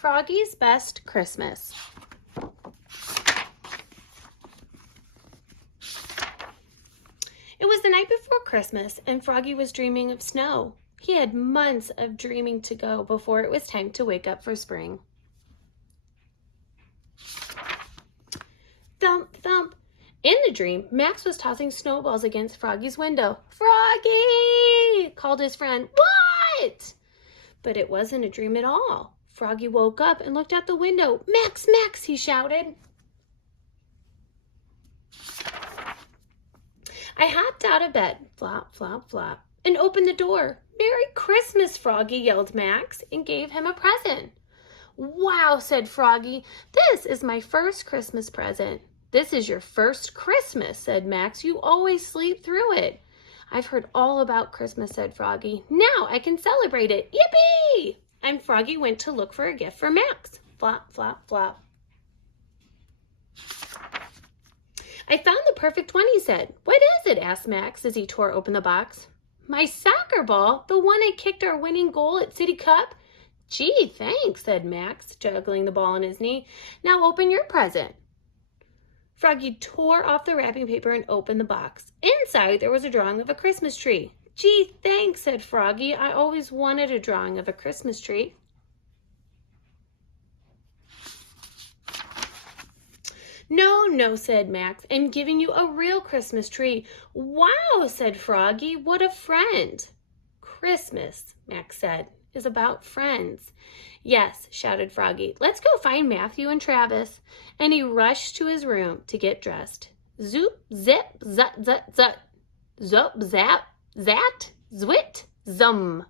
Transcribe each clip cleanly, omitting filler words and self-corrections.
Froggy's Best Christmas. It was the night before Christmas, and Froggy was dreaming of snow. He had months of dreaming to go before it was time to wake up for spring. Thump, thump. In the dream, Max was tossing snowballs against Froggy's window. "Froggy!" called his friend. "What?" But it wasn't a dream at all. Froggy woke up and looked out the window. "Max, Max," he shouted. I hopped out of bed, flop, flop, flop, and opened the door. "Merry Christmas, Froggy," yelled Max, and gave him a present. "Wow," said Froggy, "this is my first Christmas present." "This is your first Christmas," said Max. "You always sleep through it." "I've heard all about Christmas," said Froggy. "Now I can celebrate it. Yippee!" And Froggy went to look for a gift for Max. Flop, flop, flop. "I found the perfect one," he said. "What is it?" asked Max as he tore open the box. "My soccer ball, the one I kicked our winning goal at City Cup." "Gee, thanks," said Max, juggling the ball on his knee. "Now open your present." Froggy tore off the wrapping paper and opened the box. Inside, there was a drawing of a Christmas tree. "Gee, thanks," said Froggy. "I always wanted a drawing of a Christmas tree." "No, no," said Max. "I'm giving you a real Christmas tree." "Wow," said Froggy. "What a friend." "Christmas," Max said, "is about friends." "Yes," shouted Froggy. "Let's go find Matthew and Travis." And he rushed to his room to get dressed. Zoop, zip, zut, zut, zut. Zop, zap, zat, zwit, zum.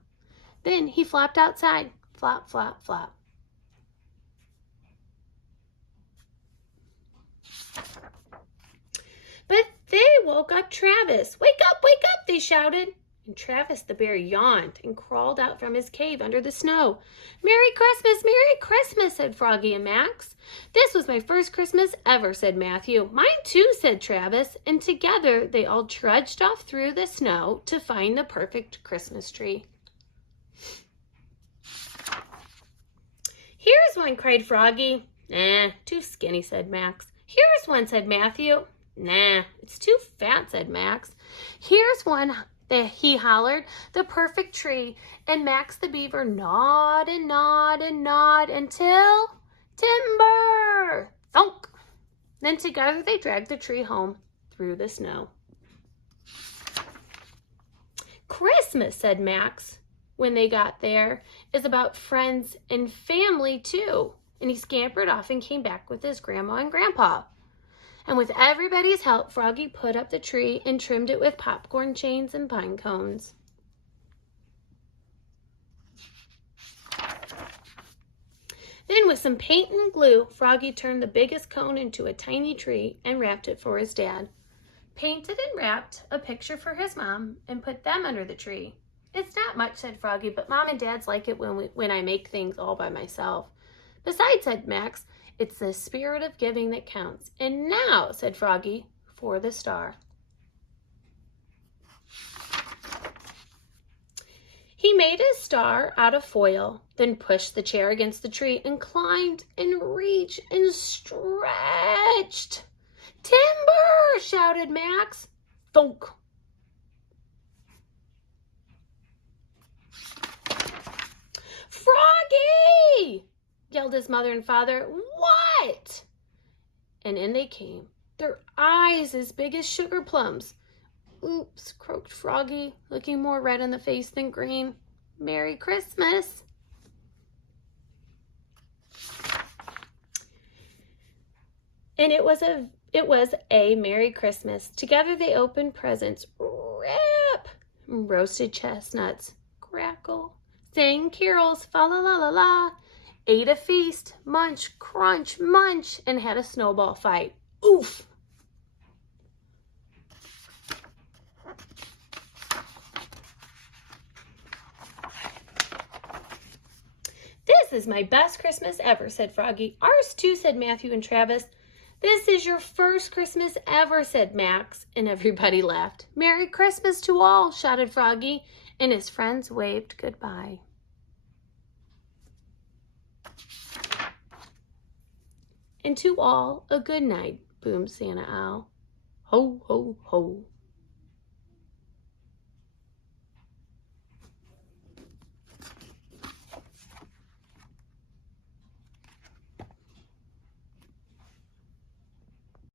Then he flopped outside. Flop, flop, flop. But they woke up Travis. "Wake up," they shouted. And Travis the bear yawned and crawled out from his cave under the snow. Merry Christmas," said Froggy and Max. "This was my first Christmas ever," said Matthew. "Mine too," said Travis. And together they all trudged off through the snow to find the perfect Christmas tree. "Here's one," cried Froggy. "Nah, too skinny," said Max. "Here's one," said Matthew. "Nah, it's too fat," said Max. "Here's one," he hollered, "the perfect tree." And Max the beaver gnawed and gnawed and gnawed until timber! Thunk! Then together they dragged the tree home through the snow. "Christmas," said Max, when they got there, "is about friends and family too." And he scampered off and came back with his grandma and grandpa. And with everybody's help, Froggy put up the tree and trimmed it with popcorn chains and pine cones. Then with some paint and glue, Froggy turned the biggest cone into a tiny tree and wrapped it for his dad. Painted and wrapped a picture for his mom and put them under the tree. "It's not much," said Froggy, "but Mom and Dads like it when I make things all by myself." "Besides," said Max, "it's the spirit of giving that counts." "And now," said Froggy, "for the star." He made his star out of foil, then pushed the chair against the tree and climbed and reached and stretched. "Timber!" shouted Max. Thunk! "Froggy!" yelled his mother and father. "What?" And in they came, their eyes as big as sugar plums. "Oops," croaked Froggy, looking more red in the face than green. "Merry Christmas." And it was a Merry Christmas. Together they opened presents. Rip! Roasted chestnuts. Crackle. Sang carols. Fa la la la la. Ate a feast. Munch, crunch, munch. And had a snowball fight. Oof! "This is my best Christmas ever," said Froggy. "Ours too," said Matthew and Travis. "This is your first Christmas ever," said Max, and everybody laughed. "Merry Christmas to all," shouted Froggy, and his friends waved goodbye. And to all a good night, boomed Santa Owl. Ho, ho, ho.